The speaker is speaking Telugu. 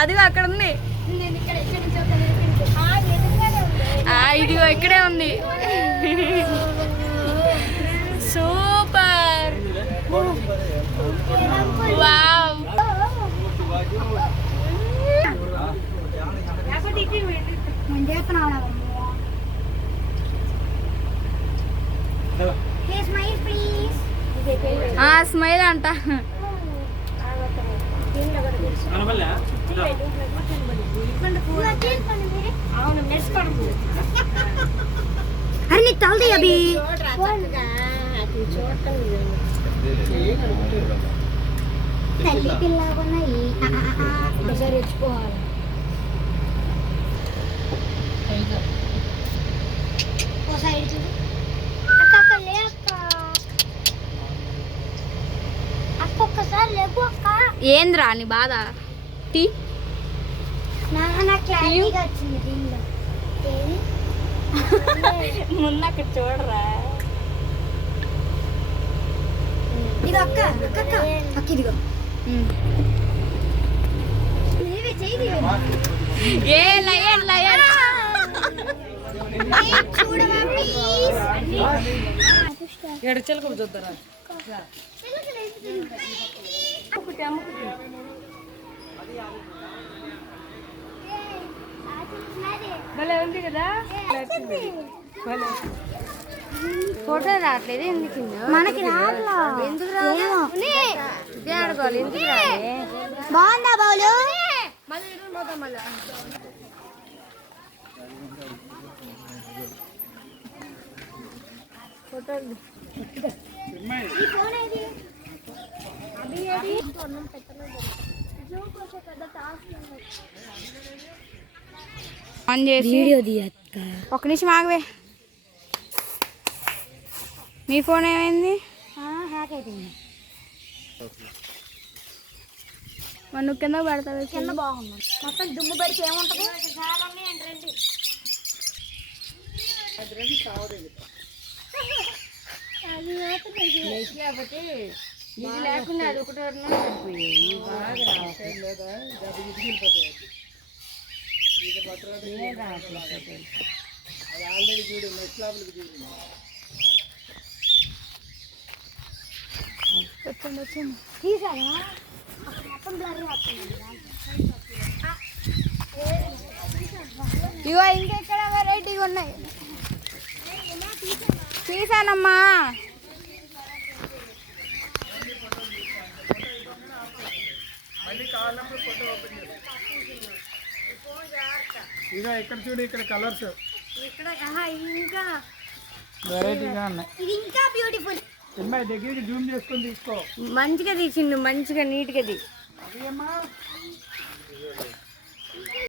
అది అక్కడ ఉంది. ఇదిగో ఇక్కడే ఉంది. సూపర్. వావ్. స్మైల్ అంట. అరే నీకు తలది అభి తల్లి పిల్ల ఉన్నాయి తెచ్చుకోవాలి. అక్క అక్క లే అక్క అక్క ఒక్కసారి లేకు అక్క. ఏంద్రా నీ బాధ? టీ క్లారిటీగా వచ్చింది దీనిలో. ముందు అక్కడ చూడరా. ఇదిగో అక్క అక్క అక్క అక్క ఇదిగో ఏ లయన్ లయన్ చూడమా ప్లీజ్. ఎడచలకు చూద్దారా. భలే ఉంది కదా. ఫోటో రావట్లేదు ఎందుకు? మనకి రాట్లా. ఎందుకు రావాలి? ఆడుకోవాలి. ఎందుకు రావాలి? బాగుందా బావులు? ఫోటోలు ఆన్ చేసి వీడియో తీయక్క. ఒక నిమిషం ఆగవే. మీ ఫోన్ ఏమైంది? హ్యాక్ అయిపోయింది. మరి నువ్వు కింద పడతావు. కింద బాగుంది. మొత్తం దుమ్ము పడితే ఏముంటది? లేకపోతే ఇది లేకుండా అది ఒకటి వచ్చింది వచ్చింది. తీసారా? మొత్తం బ్లర్ అవుతుంది. ఇగో ఇంకెక్కడ వెరైటీగా ఉన్నాయి. తీసానమ్మా. ఇక్కడ చూడు, ఇక్కడ కలర్స్ ఇక్కడ ఇంకా వెరైటీగా ఉన్నాయి. ఇది ఇంకా బ్యూటిఫుల్. అమ్మాయి దగ్గరికి జూమ్ చేసుకొని తీసుకో. మంచిగా తీసిండు, మంచిగా నీట్గా తీ.